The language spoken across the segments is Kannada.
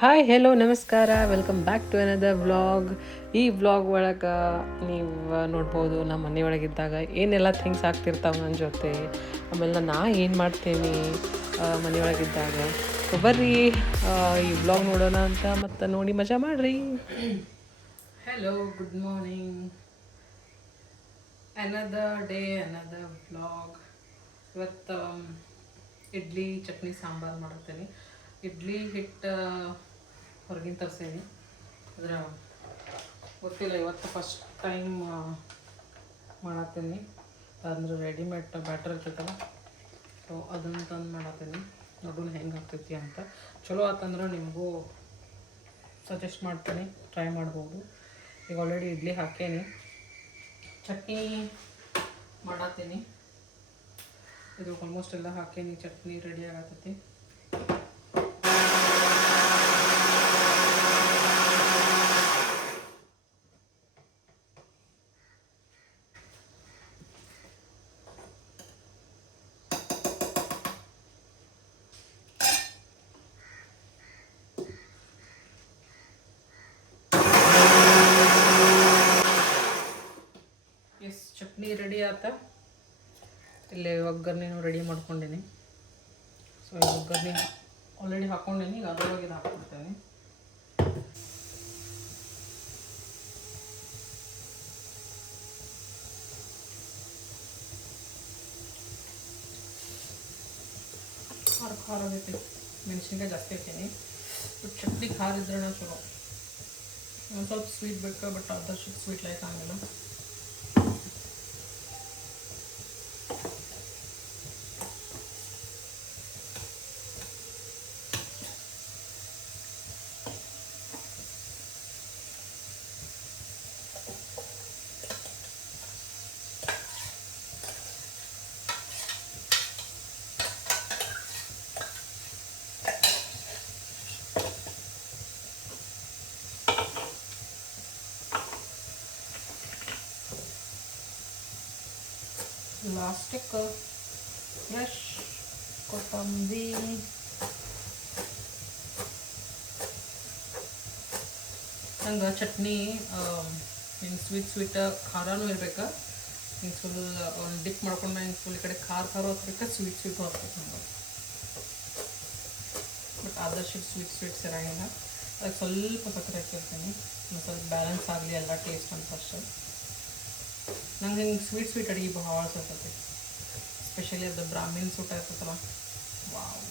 ಹಾಯ್ ಹೆಲೋ ನಮಸ್ಕಾರ. Welcome back to another vlog ಈ ವ್ಲಾಗ್ ಒಳಗೆ ನೀವು ನೋಡ್ಬೋದು ನಮ್ಮ ಮನೆಯೊಳಗಿದ್ದಾಗ ಏನೆಲ್ಲ ಥಿಂಗ್ಸ್ ಆಗ್ತಿರ್ತಾವೆ ನನ್ನ ಜೊತೆ. ಆಮೇಲೆ ನಾ ಏನು ಮಾಡ್ತೀನಿ ಮನೆಯೊಳಗಿದ್ದಾಗ ಬರ್ರಿ ಈ ವ್ಲಾಗ್ ನೋಡೋಣ ಅಂತ ಮತ್ತು ನೋಡಿ ಮಜಾ ಮಾಡ್ರಿ. Hello good morning another day another vlog ಇವತ್ತು, ಇಡ್ಲಿ, ಚಟ್ನಿ, ಸಾಂಬಾರು ಮಾಡ್ತೀನಿ. ಇಡ್ಲಿ ಹಿಟ್ಟು ಹೊರಗಿನ ತರಿಸಿದ್ದೀನಿ ಅದರ ಗೊತ್ತಿಲ್ಲ, ಇವತ್ತು ಫಸ್ಟ್ ಟೈಮ್ ಮಾಡತ್ತೀನಿ ಅಂದ್ರೆ ರೆಡಿಮೇಡ್ ಬ್ಯಾಟರ್ ಇರ್ತೈತಲ್ಲ ಸೊ ಅದನ್ನು ತಂದು ಮಾಡತ್ತೀನಿ ನೋಡೋಣ ಹೆಂಗೆ ಆಗ್ತೈತಿ ಅಂತ. ಚಲೋ ಆತಂದ್ರೆ ನಿಮಗೂ ಸಜೆಸ್ಟ್ ಮಾಡ್ತೀನಿ ಟ್ರೈ ಮಾಡ್ಬೋದು. ಈಗ ಆಲ್ರೆಡಿ ಇಡ್ಲಿ ಹಾಕೇನಿ. ಚಟ್ನಿ ಮಾಡತ್ತೀನಿ ಇದು ಆಲ್ಮೋಸ್ಟ್ ಎಲ್ಲ ಹಾಕೇನಿ, ಚಟ್ನಿ ರೆಡಿ ಆಗತ್ತೈತಿ ಎಸ್ ಚಟ್ನಿ ರೆಡಿ ಆತ ಇಲ್ಲಿ ಒಗ್ಗರಣೆನೂ ರೆಡಿ ಮಾಡ್ಕೊಂಡೀನಿ. ಸೊ ಈ ಒಗ್ಗರಣೆ ಆಲ್ರೆಡಿ ಹಾಕ್ಕೊಂಡೀನಿ ಈಗ ಅದ್ರೊಳಗೆ ಇದು ಹಾಕ್ಬಿಡ್ತೇನೆ. ಖಾರ ಖಾರ ಆಗೈತಿ. ಮೆಣಸಿನ್ಕಾಯಿ ಜಾಸ್ತಿ ಹಾಕೀನಿ ಬಟ್ ಚಟ್ನಿ ಖಾರ ಇದ್ರೆ ಚಲೋ. ಒಂದು ಸ್ವಲ್ಪ ಸ್ವೀಟ್ ಬೇಕು, ಬಟ್ ಆದಷ್ಟು ಸ್ವೀಟ್ ಲೈಕ್ ಆಗಲ್ಲ. ಲಾಸ್ಟಿಗೆ ಫ್ರೆಶ್ ಕೊತ್ತಂಬರಿ ನಂಗೆ ಚಟ್ನಿ ಹಿಂಗೆ ಸ್ವೀಟ್ ಸ್ವೀಟ್ ಖಾರನೂ ಇರ್ಬೇಕು ಹಿಂಗೆ ಫುಲ್ ಒಂದು ಡಿಪ್ ಮಾಡ್ಕೊಂಡು ಹಿಂಗೆ ಫುಲ್ ಈ ಕಡೆ ಖಾರ ಖಾರ ಹಾಕ್ಬೇಕು ಸ್ವೀಟ್ ಸ್ವೀಟ್ ಹಾಕ್ಬೇಕು ನಂಗೆ ಬಟ್ ಆದಷ್ಟು ಸ್ವೀಟ್ ಸ್ವೀಟ್ಸ್ ಇರಂಗಿಲ್ಲ ಅದಕ್ಕೆ ಸ್ವಲ್ಪ ಸಕ್ಕರೆ ಹಾಕಿರ್ತೀನಿ ಸ್ವಲ್ಪ ಬ್ಯಾಲೆನ್ಸ್ ಆಗಲಿ ಎಲ್ಲ ಟೇಸ್ಟ್ ಅಂತ ಅಷ್ಟೇ ನಂಗೆ ಹಿಂಗೆ ಸ್ವೀಟ್ ಸ್ವೀಟ್ ಅಡುಗೆ ಭಾಳ ಸರ್ತೈತಿ ಸ್ಪೆಷಲಿ ಅದು ಬ್ರಾಹ್ಮಿನ್ ಸೂಟ ಇರ್ತೈತಲ್ಲ. ವಾವ್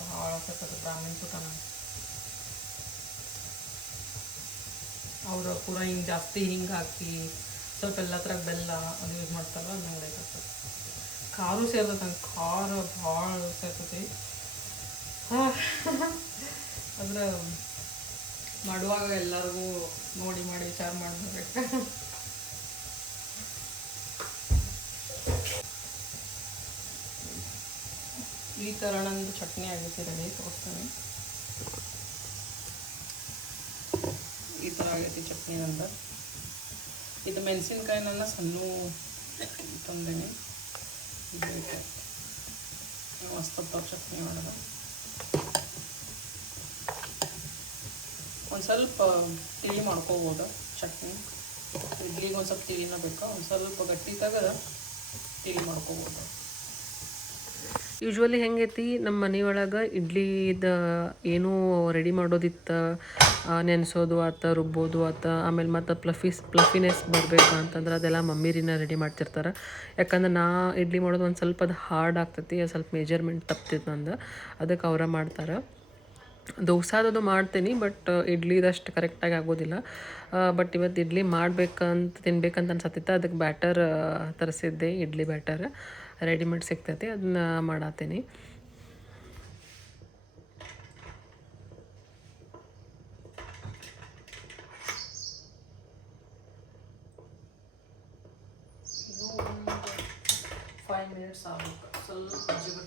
ಭಾಳ ಸರ್ತೈತೆ ಬ್ರಾಹ್ಮಿನ್ ಊಟ ನಂಗೆ. ಅವರು ಕೂಡ ಹಿಂಗೆ ಜಾಸ್ತಿ ಹಿಂಗೆ ಹಾಕಿ ಸ್ವಲ್ಪ ಎಲ್ಲ ಥರ ಬೆಲ್ಲ ಅದು ಯೂಸ್ ಮಾಡ್ತಾರಲ್ಲ ನಂಗೆ ಲೈಕ್ ಆಗ್ತದೆ ಖಾರ ಸೇರ್ತೈತೆ ನಂಗೆ. ಖಾರ ಭಾಳ ಸೇರ್ತೈತಿ ಆದ್ರೆ, ಮಾಡುವಾಗ ಎಲ್ಲರಿಗೂ ನೋಡಿ, ಮಾಡಿ ವಿಚಾರ ಮಾಡ್ಬೇಕು ಈ ಥರ ನಂದು ಚಟ್ನಿ ಆಗೈತೆ ರೆಡಿ ತೋರಿಸ್ತಾನೆ ಈ ಥರ ಆಗೈತಿ ಚಟ್ನಿ ನಂದು ಇದು ಮೆಣಸಿನ್ಕಾಯಿ ನನ್ನ ಸಣ್ಣ ತಂದೇನೆ ಇದಕ್ಕೆ ಮಸ್ತ್ ಚಟ್ನಿ ಮಾಡೋದು ಒಂದು ಸ್ವಲ್ಪ ತಿಳಿ ಮಾಡ್ಕೋಬೋದು ಚಟ್ನಿ ಇಡ್ಲಿಗೆ ಒಂದು ಸ್ವಲ್ಪ ತಿಳಿನ ಬೇಕು ಒಂದು ಸ್ವಲ್ಪ ಗಟ್ಟಿ ತೆಗೆದ ತಿಳಿ ಮಾಡ್ಕೋಬೋದು ಯೂಶ್ವಲಿ ಹೆಂಗೈತಿ ನಮ್ಮ ಮನೆಯೊಳಗೆ ಇಡ್ಲಿದ ಏನೂ ರೆಡಿ ಮಾಡೋದಿತ್ತು ನೆನೆಸೋದು ಆತ, ರುಬ್ಬೋದು ಆತ, ಆಮೇಲೆ ಮತ್ತು ಪ್ಲಫಿಸ್ ಪ್ಲಫಿನೆಸ್ ಬರಬೇಕು ಅಂತಂದ್ರೆ ಅದೆಲ್ಲ ಮಮ್ಮಿರಿನ ರೆಡಿ ಮಾಡ್ತಿರ್ತಾರೆ. ಯಾಕಂದ್ರೆ ನಾ ಇಡ್ಲಿ ಮಾಡೋದು ಒಂದು ಸ್ವಲ್ಪ ಅದು ಹಾರ್ಡ್ ಆಗ್ತೈತಿ ಸ್ವಲ್ಪ ಮೆಜರ್ಮೆಂಟ್ ತಪ್ತಿತ್ತು ನಂದು ಅದಕ್ಕೆ ಅವರ ಮಾಡ್ತಾರೆ. ದೋಸಾದದು ಮಾಡ್ತೀನಿ ಬಟ್ ಇಡ್ಲಿದಷ್ಟು ಕರೆಕ್ಟಾಗಿ ಆಗೋದಿಲ್ಲ. ಬಟ್ ಇವತ್ತು ಇಡ್ಲಿ ಮಾಡಬೇಕಂತ, ತಿನ್ಬೇಕಂತ ಅನ್ಸತ್ತಿತ್ತು ಅದಕ್ಕೆ ಬ್ಯಾಟರ್ ತರಿಸಿದ್ದೆ, ಇಡ್ಲಿ ಬ್ಯಾಟರ್ ರೆಡಿಮೇಡ್ ಸಿಗ್ತೈತಿ ಅದನ್ನ ಮಾಡತ್ತೀನಿ ಫೈವ್ ಮಿನಿಟ್ಸ್ ಸ್ವಲ್ಪ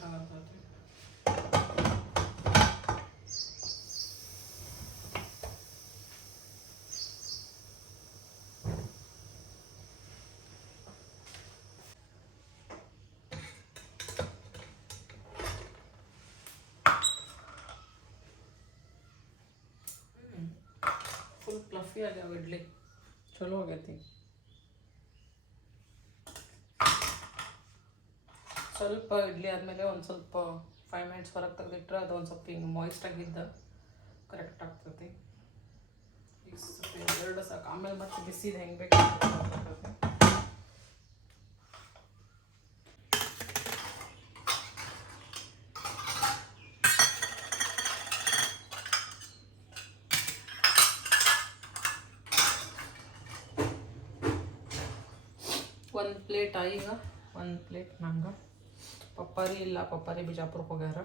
ಫ್ಲಫಿ ಆಗ್ಯಾವ ಇಡ್ಲಿ. ಚಲೋ ಆಗೈತಿ. ಸ್ವಲ್ಪ ಇಡ್ಲಿ ಆದಮೇಲೆ ಒಂದು ಸ್ವಲ್ಪ ಫೈವ್ ಮಿನಿಟ್ಸ್ ಹೊರಗೆ ತೆಗೆದಿಟ್ರೆ ಅದು ಒಂದು ಸ್ವಲ್ಪ ಹಿಂಗೆ ಮಾಯ್ಸ್ಟ್ ಆಗಿದ್ದ ಕರೆಕ್ಟ್ ಆಗ್ತೈತಿ. ಈಗ ಸ್ವಲ್ಪ ಎರಡು ಸಾಕು. ಆಮೇಲೆ ಮತ್ತೆ ಬಿಸಿದು ಹೆಂಗೆ ಬೇಕು ಒಂದು ಪ್ಲೇಟ್ ಈಗ ಒಂದು ಪ್ಲೇಟ್ ನಂಗೆ. ಪಪ್ಪಾರಿ ಇಲ್ಲ, ಪಪ್ಪಾರಿ ಬಿಜಾಪುರಕ್ಕೆ ಹೋಗ್ಯಾರ.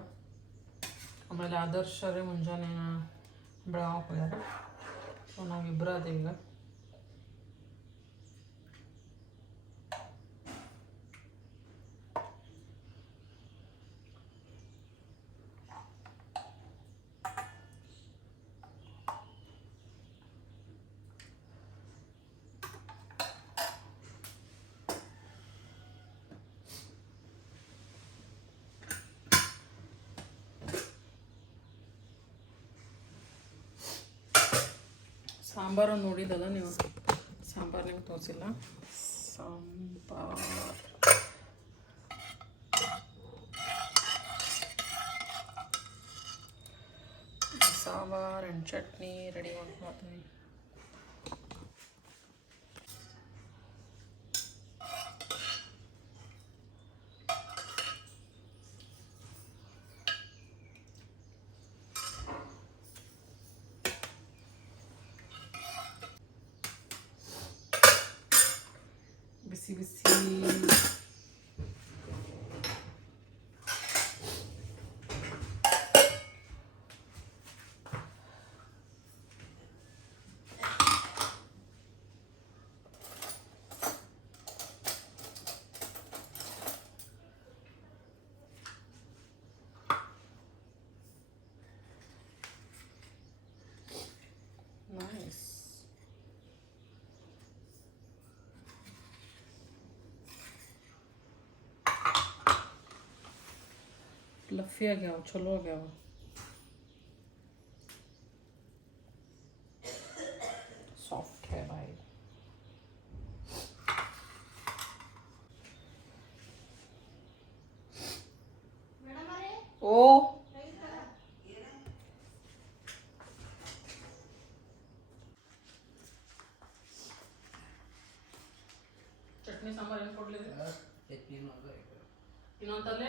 ಆಮೇಲೆ ಆದರ್ಶ ರೀ ಮುಂಜಾನೆ ಬೆಳಗಾವ್ ಹೋಗ್ಯಾರ. ಸೊ ನಾವಿಬ್ಬರು ಅದೇ ಈಗ ಸಾಂಬಾರು ನೋಡಿದಲ್ಲ ನೀವು? ಸಾಂಬಾರು ನಿಮ್ಗೆ ತೋರಿಸಿಲ್ಲ. ಸಾಂಬಾರ್. ಸಾಂಬಾರ್ ಆ್ಯಂಡ್ ಚಟ್ನಿ ರೆಡಿ ಮಾಡ್ತೀನಿ लफिया गया हो गया हो। सॉफ्ट है भाई। ओ। चटणी सामोर पोटली चटणी मागं ಇನ್ನೊಂದು ತರ್ಲೆ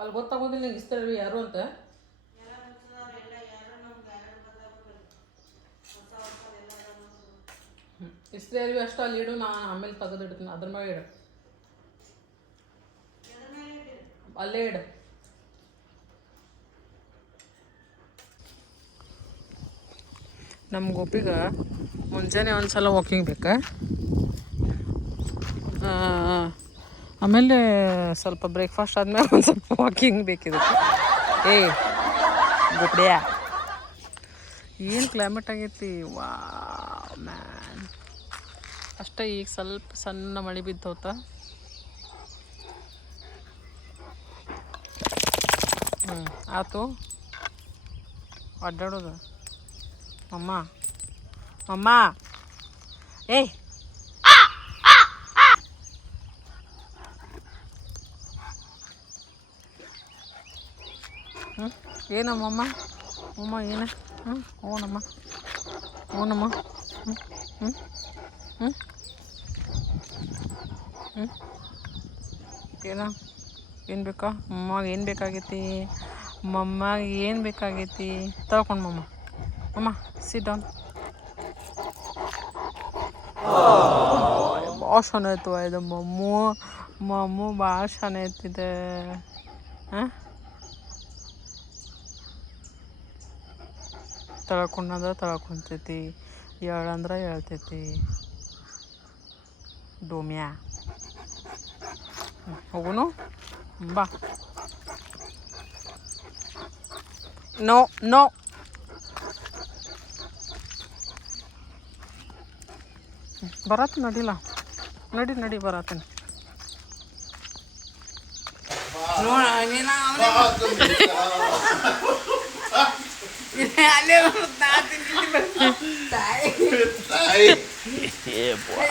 ಅಲ್ಲಿ ಗೊತ್ತಾಗೋದಿಲ್ಲ ನಿಂಗೆ ಇಸ್ತಾರೆ ಯಾರು ಅಂತ. ಇಸ್ತ್ರಿ ಅರಿವಿ ಅಷ್ಟು ಅಲ್ಲಿ ಇಡು, ನಾ ಆಮೇಲೆ ತೆಗೆದು ಇಡ್ತೀನಿ ಅದ್ರ ಮೇಲೆ ಇಡು. ಅಲ್ಲೇ ಇಡು. ನಮ್ಮ ಗೋಪಿಗ ಮುಂಜಾನೆ ಒಂದು ಸಲ ವಾಕಿಂಗ್ ಬೇಕಾ ಆಮೇಲೆ ಸ್ವಲ್ಪ ಬ್ರೇಕ್ಫಾಸ್ಟ್ ಆದಮೇಲೆ ಒಂದು ಸ್ವಲ್ಪ ವಾಕಿಂಗ್ ಬೇಕಿದೆ. ಏ, ಗೋಪ್ಡಿಯ. ಏನು ಕ್ಲೈಮೇಟ್ ಆಗೈತಿ? ವಾ ಮ್ಯಾನ್ ಅಷ್ಟೇ ಈಗ ಸ್ವಲ್ಪ ಸಣ್ಣ ಮಳೆ ಬಿದ್ದೋತ. ಹ್ಞೂ ಆತು. ಅಡ್ಡಾಡೋದು. ಅಮ್ಮ ಮಮ್ಮ ಏಯ್ ಹ್ಞೂ ಏನಮ್ಮಮ್ಮ ಅಮ್ಮ? ಏನ? ಹ್ಞೂ ಹ್ಞೂನಮ್ಮ ಹ್ಞೂನಮ್ಮ ಹ್ಞೂ ಹ್ಞೂ ಹ್ಞೂ ಹ್ಞೂ ಏನ ಏನು ಬೇಕಾ? ಮಮ್ಮಗೆ ಏನು ಬೇಕಾಗೈತಿ? ಮಮ್ಮಗೆ ಏನು ಬೇಕಾಗೈತಿ? ತಗೊಂಡು ಮಮ್ಮ. ಮಮ್ಮ ಸಿಟ್ ಡೌನ್ ಭಾಳ ಚಂದ ಆಯ್ತು ಇದು ಮಮ್ಮು. ಮಮ್ಮು ಭಾಳ ಚಂದ ಐತಿದೆ ಹಾಂ? ತಳ್ಕೊಂಡಂದ್ರೆ ತಳ್ಕೊಂತೈತಿ. ಏಳಂದ್ರೆ ಹೇಳ್ತೈತಿ. ಡೋಮ್ಯಾ ಹ್ಮ್, ಹೋಗುನು ಬಾ ನೋ ನೋ ಬರತ್ತ ನಡಿಲ್ಲ ನಡಿ ನಡಿ ಬರತ್ತೇನೆ ನೋಡ ನೀನು ಅಲ್ಲೇ ತಾಯಿ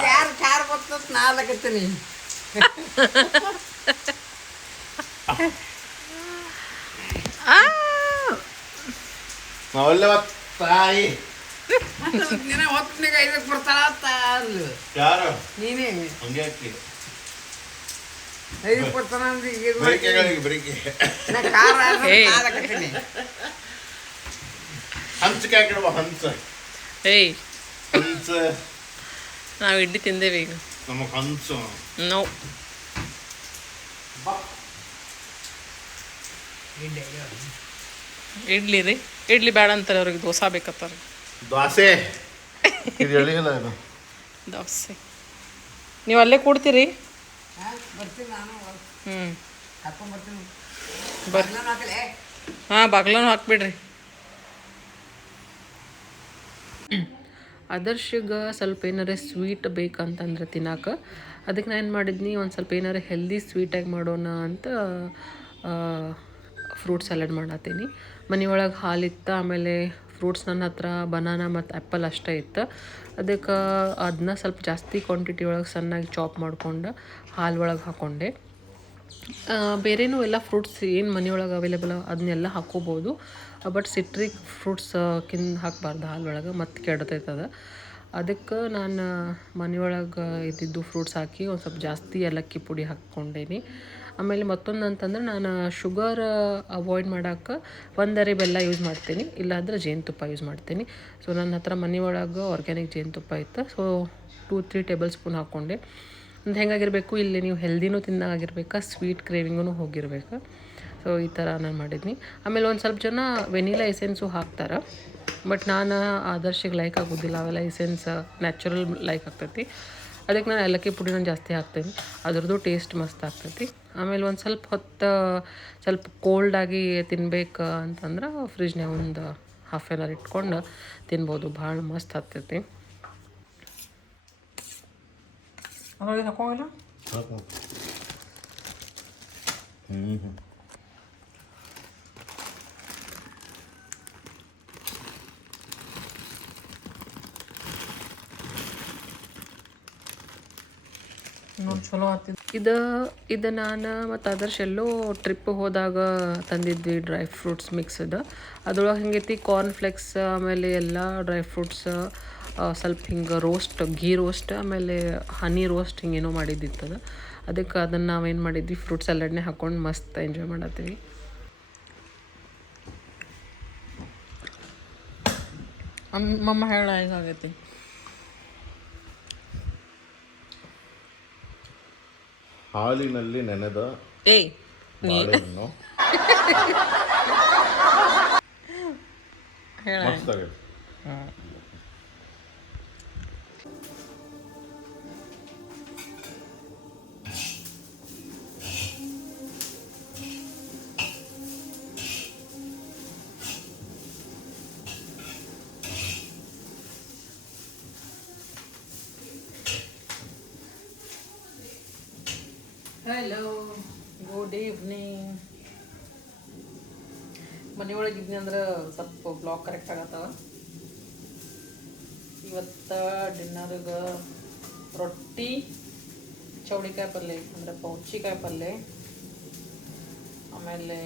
ಯಾರು ಕಾರ್ ಬರ್ತದ ನಾಲ್ಕತ್ತೀನಿ ನಾವೆಲ್ಲ ತಾಯಿ ದಿನ ಹೊತ್ತಿನಾಗ ಐದಕ್ಕೆ ಬರ್ತಾಳ ಅಂದ್ಲು. ಯಾರು ನೀನೇ ಹಂಗೆ ಹಾಕಿ ಐದಕ್ಕೆ ಬರ್ತಾನ ಅಂದ್ರೆ ಕಾರ್ ನಾಲ್ಕತ್ತೀನಿ ಹಂಚಕ್ಕೆ ಹಾಕಿಡುವ ಹಂಸ ಏಯ್. ಹಂಚ. ನಾವು ಇಡ್ಲಿ ತಿಂದೇವೆ ಈಗ. ನಮಗೆ ಹಂಸು ನೋ. ಇಡ್ಲಿ ರೀ. ಇಡ್ಲಿ ಬೇಡ ಅಂತಾರೆ ಅವ್ರಿಗೆ ದೋಸೆ ಬೇಕತ್ತಾರೆ ದೋಸೆ. ಇದು ಹೇಳಿಲ್ಲ ಇದು? ದೋಸೆ. ನೀವು ಅಲ್ಲೇ ಕೂಡ್ತೀರಿ? ಹಾ, ಬರ್ತೀನಿ ನಾನು. ಹ್ಞೂ ಹಾಂ ಬಾಗ್ಲೂ ಹಾಕ್ಬಿಡ್ರಿ. ಆದರ್ಶಗೆ ಸ್ವಲ್ಪ ಏನಾರ ಸ್ವೀಟ್ ಬೇಕಂತಂದ್ರೆ ತಿನ್ನಾಕ. ಅದಕ್ಕೆ ನಾನು ಏನು ಮಾಡಿದ್ನಿ, ಒಂದು ಸ್ವಲ್ಪ ಏನಾರ ಹೆಲ್ದಿ ಸ್ವೀಟಾಗಿ ಮಾಡೋಣ ಅಂತ ಫ್ರೂಟ್ ಸಲಾಡ್ ಮಾಡತ್ತೀನಿ ಮನೆಯೊಳಗೆ ಹಾಲಿತ್ತು, ಆಮೇಲೆ ಫ್ರೂಟ್ಸ್ ನನ್ನ ಹತ್ರ ಬನಾನಾ ಮತ್ತು ಆ್ಯಪಲ್ ಅಷ್ಟೇ ಇತ್ತು. ಅದಕ್ಕೆ ಅದನ್ನ ಸ್ವಲ್ಪ ಜಾಸ್ತಿ ಕ್ವಾಂಟಿಟಿ ಒಳಗೆ ಸಣ್ಣಾಗಿ ಚಾಪ್ ಮಾಡಿಕೊಂಡು ಹಾಲು ಒಳಗೆ ಹಾಕ್ಕೊಂಡೆ ಬೇರೆನೂ ಎಲ್ಲ ಫ್ರೂಟ್ಸ್ ಏನು ಮನೆಯೊಳಗೆ ಅವೈಲೇಬಲ್ ಅದನ್ನೆಲ್ಲ ಹಾಕೋಬೋದು. ಬಟ್ ಸಿಟ್ರಿಕ್ ಫ್ರೂಟ್ಸ್ ಕಿನ್ ಹಾಕಬಾರ್ದು ಹಾಲೊಳಗೆ ಮತ್ತೆ ಕೆಡ್ತೈತದ. ಅದಕ್ಕೆ ನಾನು ಮನೆಯೊಳಗೆ ಇದ್ದಿದ್ದು ಫ್ರೂಟ್ಸ್ ಹಾಕಿ ಒಂದು ಸ್ವಲ್ಪ ಜಾಸ್ತಿ ಏಲಕ್ಕಿ ಪುಡಿ ಹಾಕ್ಕೊಂಡೇನಿ. ಆಮೇಲೆ ಮತ್ತೊಂದು ಅಂತಂದ್ರೆ ನಾನು ಶುಗರ್ ಅವಾಯ್ಡ್ ಮಾಡೋಕ್ಕೆ ಒಂದರೆ ಬೆಲ್ಲ ಯೂಸ್ ಮಾಡ್ತೀನಿ. ಇಲ್ಲಾಂದ್ರೆ ಜೇನುತುಪ್ಪ ಯೂಸ್ ಮಾಡ್ತೀನಿ. ಸೊ ನನ್ನ ಹತ್ರ ಮನೆಯೊಳಗೆ ಆರ್ಗ್ಯಾನಿಕ್ ಜೇನುತುಪ್ಪ ಇತ್ತು. So two three tablespoon ಹಾಕ್ಕೊಂಡೆ ಒಂದು ಹೆಂಗಾಗಿರಬೇಕು? ಇಲ್ಲಿ ನೀವು ಹೆಲ್ದಿನೂ ತಿನ್ನಾಗಿರ್ಬೇಕಾ ಸ್ವೀಟ್ ಕ್ರೇವಿಂಗೂ ಹೋಗಿರ್ಬೇಕು? ಸೊ ಈ ಥರ ನಾನು ಮಾಡಿದ್ನಿ. ಆಮೇಲೆ ಒಂದು ಸ್ವಲ್ಪ ಜನ ವೆನಿಲಾ ಎಸೆನ್ಸು ಹಾಕ್ತಾರೆ. ಬಟ್ ನಾನು ಆದರ್ಶಿಗೆ ಲೈಕ್ ಆಗೋದಿಲ್ಲ. ಅವೆಲ್ಲ ಎಸೆನ್ಸ್ ನ್ಯಾಚುರಲ್ ಲೈಕ್ ಆಗ್ತೈತಿ. ಅದಕ್ಕೆ ನಾನು ಏಲಕ್ಕಿ ಪುಡಿನ ಜಾಸ್ತಿ ಹಾಕ್ತೀನಿ. ಅದ್ರದ್ದು ಟೇಸ್ಟ್ ಮಸ್ತ್ ಆಗ್ತೈತಿ. ಆಮೇಲೆ ಒಂದು ಸ್ವಲ್ಪ ಹೊತ್ತು ಸ್ವಲ್ಪ ಕೋಲ್ಡಾಗಿ ತಿನ್ಬೇಕು ಅಂತಂದ್ರೆ ಫ್ರಿಜ್ನಾಗ ಒಂದು ಹಾಫ್ ಆನ್ ಅವರ್ ಇಟ್ಕೊಂಡು ತಿನ್ಬೋದು. ಭಾಳ ಮಸ್ತ್ ಆಗ್ತೈತಿ. ಹ್ಞೂ ಹ್ಞೂ ನೋಡಿ ಚಲೋ ಇದು ಇದು ನಾನು ಮತ್ತು ಆದರ್ಶ ಎಲ್ಲೋ ಟ್ರಿಪ್ ಹೋದಾಗ ತಂದಿದ್ವಿ ಡ್ರೈ ಫ್ರೂಟ್ಸ್ ಮಿಕ್ಸ್ ಇದು. ಅದ್ರೊಳಗೆ ಹೆಂಗೈತಿ ಕಾರ್ನ್ ಫ್ಲೆಕ್ಸ್ ಆಮೇಲೆ ಎಲ್ಲ ಡ್ರೈ ಫ್ರೂಟ್ಸ್ ಸ್ವಲ್ಪ ಹಿಂಗೆ ರೋಸ್ಟ್ ಘೀ ರೋಸ್ಟ್ ಆಮೇಲೆ ಹನಿ ರೋಸ್ಟ್ ಹಿಂಗೇನೋ ಮಾಡಿದ್ದಿತ್ತದ. ಅದಕ್ಕೆ ಅದನ್ನು ನಾವೇನು ಮಾಡಿದ್ವಿ ಫ್ರೂಟ್ ಸ್ಯಾಲಡ್ನೇ ಹಾಕ್ಕೊಂಡು ಮಸ್ತ್ ಎಂಜಾಯ್ ಮಾಡತ್ತೀವಿ. ಮಮ್ಮ ಹೇಳ ಹೇಗಾಗೈತಿ ಹಾಲಿನಲ್ಲಿ ನೆನೆದ ಬಾಳೆಹಣ್ಣು. ಹೇಳ. ಹಲೋ ಗುಡ್ ಈವ್ನಿಂಗ್ ಮನೆಯೊಳಗೆ ಇದ್ನಿ ಅಂದ್ರೆ ಸ್ವಲ್ಪ ಬ್ಲಾಕ್ ಕರೆಕ್ಟ್ ಆಗತ್ತವ. ಇವತ್ತು ಡಿನ್ನರ್ಗೆ ರೊಟ್ಟಿ, ಚೌಳಿಕಾಯಿ ಪಲ್ಯ ಅಂದರೆ ಪೌಚಿಕಾಯಿ ಪಲ್ಯ ಆಮೇಲೆ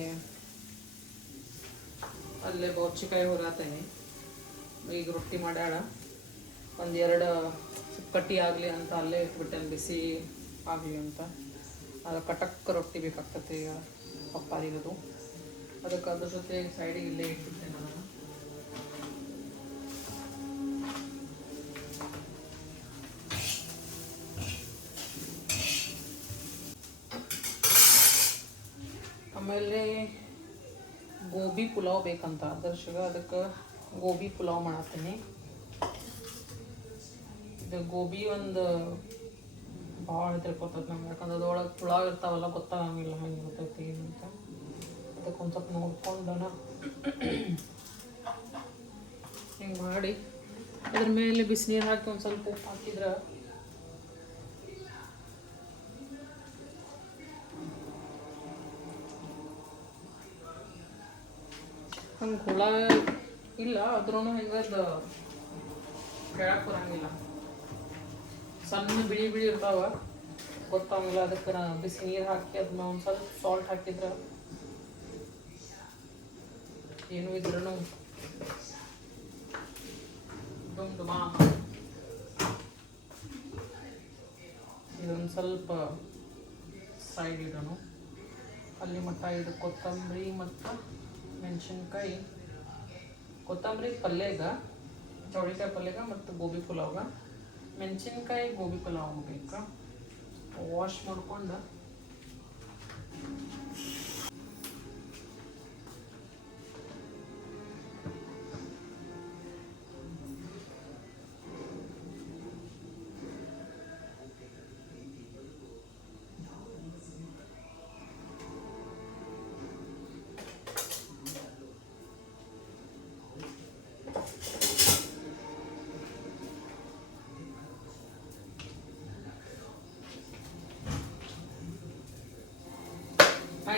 ಅಲ್ಲೇ ಪೌಚಿಕಾಯಿ ಹೊರತೇನೆ ಈಗ ರೊಟ್ಟಿ ಮಾಡ್ಯಾಳ. ಎರಡು ಕಟ್ಟಿ ಆಗಲಿ ಅಂತ ಅಲ್ಲೇ ಇಟ್ಬಿಟ್ಟೆ ಬಿಸಿ ಆಗಲಿ ಅಂತ. ಅದು ಕಟಕ್ ರೊಟ್ಟಿ ಬೇಕಾಗ್ತೈತಿ ಈಗ ಪಪ್ಪಾರಿಗದು ಅದಕ್ಕೆ ಅದ್ರ ಜೊತೆ ಸೈಡಿಗೆ ಇಲ್ಲೇ ಇಟ್ಟಿದ್ದೆ ನಾನು. ಆಮೇಲೆ ಗೋಬಿ ಪುಲಾವ್ ಬೇಕಂತ ದರ್ಶಕ ಅದಕ್ಕೆ ಗೋಬಿ ಪುಲಾವ್ ಮಾಡತ್ತೀನಿ ಇದು ಗೋಬಿ ಒಂದು ಭಾಳ ತಿಳ್ಕೊತೈತೆ ನಂಗೆ. ಯಾಕಂದ್ರೆ ಅದ್ರೊಳಗೆ ಹುಳಾಗ ಇರ್ತಾವಲ್ಲ, ಗೊತ್ತಾಗಂಗಿಲ್ಲ ಹೆಂಗೆ ಇರ್ತೈತಿ ಏನಂತ ಅದಕ್ಕೆ ಒಂದು ಸ್ವಲ್ಪ ನೋಡ್ಕೊಂಡನ. ಹಿಂಗೆ ಮಾಡಿ. ಅದ್ರ ಮೇಲೆ ಬಿಸಿನೀರು ಹಾಕಿ ಒಂದು ಸ್ವಲ್ಪ ಉಪ್ಪು ಹಾಕಿದ್ರೆ ಹಂಗೆ ಹುಳ ಇಲ್ಲ ಅದ್ರೂ ಅದು ಕೇಳಕ್ಕೆ ಬರಂಗಿಲ್ಲ. ಸಣ್ಣ ಬಿಳಿ ಬಿಳಿ ಇರ್ತಾವ. ಗೊತ್ತಾಗಂಗಿಲ್ಲ ಅದಕ್ಕೆ ನಾ ಬಿಸಿ ನೀರು ಹಾಕಿ ಅದನ್ನ ಒಂದು ಸ್ವಲ್ಪ ಸಾಲ್ಟ್ ಹಾಕಿದ್ರೆ ಏನು ಇದ್ರೂ ಡುಮಾ ಇದೊಂದು ಸ್ವಲ್ಪ ಸೈಡ್ ಇಡೋಣ ಅಲ್ಲಿ ಮಟ್ಟ ಇದು ಕೊತ್ತಂಬರಿ ಮತ್ತು ಮೆಣಸಿನ್ಕಾಯಿ. ಕೊತ್ತಂಬರಿ ಪಲ್ಯಗ ಚೌಳಿಕಾಯಿ ಪಲ್ಯಗ ಮತ್ತು ಗೋಬಿ ಪುಲಾವ್ಗ. ಮೆಣಸಿನ್ಕಾಯಿ ಗೋಬಿ ಪಲಾವ್ ಬೇಕು ವಾಶ್ ಮಾಡ್ಕೊಂಡು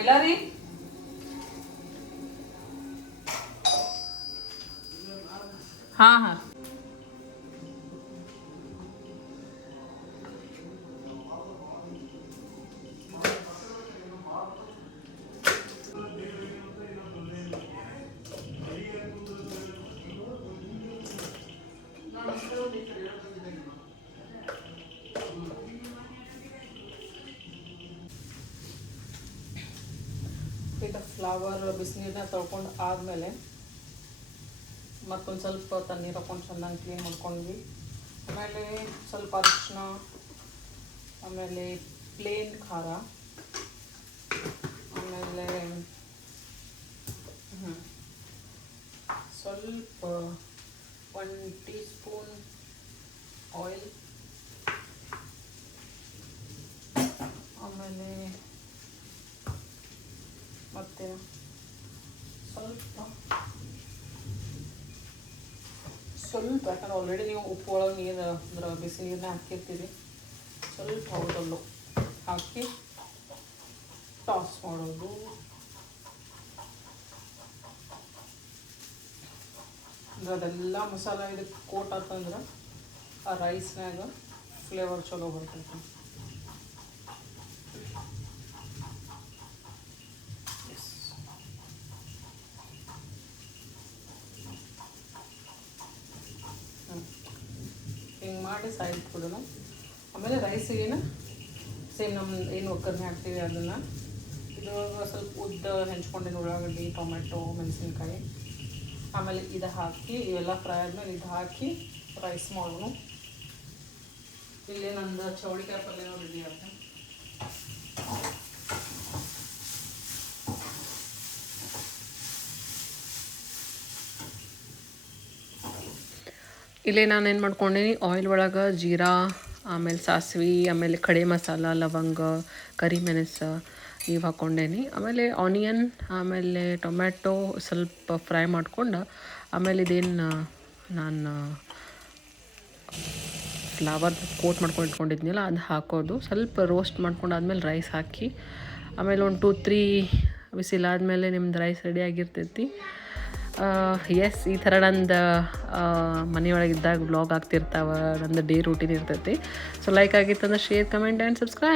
ಮೈಲಾರಿ ಹಾ ಹಾ ಫ್ಲವರ್ ಬಿಸಿನೀರನ್ನ ತೊಳ್ಕೊಂಡು ಆದಮೇಲೆ ಮತ್ತೊಂದು ಸ್ವಲ್ಪ ತಣ್ಣೀರು ಹಾಕೊಂಡು ಚೆನ್ನಾಗಿ ಕ್ಲೀನ್ ಮಾಡ್ಕೊಂಡ್ವಿ. ಆಮೇಲೆ ಸ್ವಲ್ಪ ಅರಿಶಿನ ಆಮೇಲೆ ಪ್ಲೇನ್ ಖಾರ, ಆಮೇಲೆ ಸ್ವಲ್ಪ ಒನ್ ಟೀ ಸ್ಪೂನ್ ಆಯಿಲ್ ಆಮೇಲೆ ಮತ್ತು ಸ್ವಲ್ಪ. ಸ್ವಲ್ಪ, ಯಾಕಂದ್ರೆ ಆಲ್ರೆಡಿ ನೀವು ಉಪ್ಪು ಒಳಗೆ ನೀರು, ಅಂದ್ರೆ ಬಿಸಿ ನೀರನ್ನ ಹಾಕಿರ್ತೀರಿ. ಸ್ವಲ್ಪ ಹೌದಲ್ಲು. ಹಾಕಿ ಟಾಸ್ ಮಾಡೋದು. ಅಂದ್ರೆ ಅದೆಲ್ಲ ಮಸಾಲ ಇದಕ್ಕೆ ಕೋಟ್ ಆತಂದ್ರೆ ಆ ರೈಸ್ನಾಗ ಫ್ಲೇವರ್ ಚಲೋ ಬರ್ತೈತಿ ಹಿಂಗೆ ಮಾಡಿ ಸೈಡ್ ಕೊಡೋಣ. ಆಮೇಲೆ ರೈಸಿಗೇನು ಸೇಮ್ ನಮ್ಮ ಏನು ಒಕ್ಕರ್ನೆ ಹಾಕ್ತೀವಿ ಅದನ್ನು. ಇದು ಸ್ವಲ್ಪ ಉದ್ದ ಹೆಂಚ್ಕೊಂಡಿನ ಉಳ್ಳಾಗಡ್ಡಿ, ಟೊಮೆಟೊ, ಮೆಣಸಿನ್ಕಾಯಿ. ಆಮೇಲೆ ಇದು ಹಾಕಿ, ಇವೆಲ್ಲ ಫ್ರೈ ಆದಮೇಲೆ ಇದು ಹಾಕಿ ರೈಸ್ ಮಾಡೋಣ. ಇಲ್ಲಿ ನಂದು ಚೌಳಿಕಾಯಿ ಪಲ್ಯ ರೆಡಿ ಆಗುತ್ತೆ ಇಲ್ಲೇ ನಾನು ಏನು ಮಾಡ್ಕೊಂಡೀನಿ ಆಯಿಲ್ ಒಳಗೆ ಜೀರಾ, ಆಮೇಲೆ ಸಾಸಿವೆ, ಆಮೇಲೆ ಕಡೆ ಮಸಾಲ, ಲವಂಗ ಕರಿಮೆಣಸು ಇವು ಹಾಕ್ಕೊಂಡೇನಿ ಆಮೇಲೆ ಆನಿಯನ್ ಆಮೇಲೆ ಟೊಮ್ಯಾಟೊ ಸ್ವಲ್ಪ ಫ್ರೈ ಮಾಡ್ಕೊಂಡು ಆಮೇಲೆ ಇದೇನು, ನಾನು ಫ್ಲವರ್ ಕೋಟ್ ಮಾಡ್ಕೊಂಡು ಇಟ್ಕೊಂಡಿದ್ನಲ್ಲ ಅದು ಹಾಕೋದು. ಸ್ವಲ್ಪ ರೋಸ್ಟ್ ಮಾಡ್ಕೊಂಡು ಆದಮೇಲೆ ರೈಸ್ ಹಾಕಿ ಆಮೇಲೆ ಒಂದು ಟೂ ತ್ರೀ ವಿಸಿಲ್ ಆದಮೇಲೆ ನಿಮ್ದು ರೈಸ್ ರೆಡಿ ಆಗಿರ್ತೈತಿ. ಎಸ್ ಈ ಥರ ನಂದು ಮನೆಯೊಳಗಿದ್ದಾಗ ಬ್ಲಾಗ್ ಆಗ್ತಿರ್ತಾವ, ನಂದು ಡೇ ರೂಟೀನ್ ಇರ್ತೈತಿ. ಸೊ ಲೈಕ್ ಆಗಿತ್ತಂದ್ರೆ ಶೇರ್ ಕಮೆಂಟ್ ಆ್ಯಂಡ್ ಸಬ್ಸ್ಕ್ರೈಬ್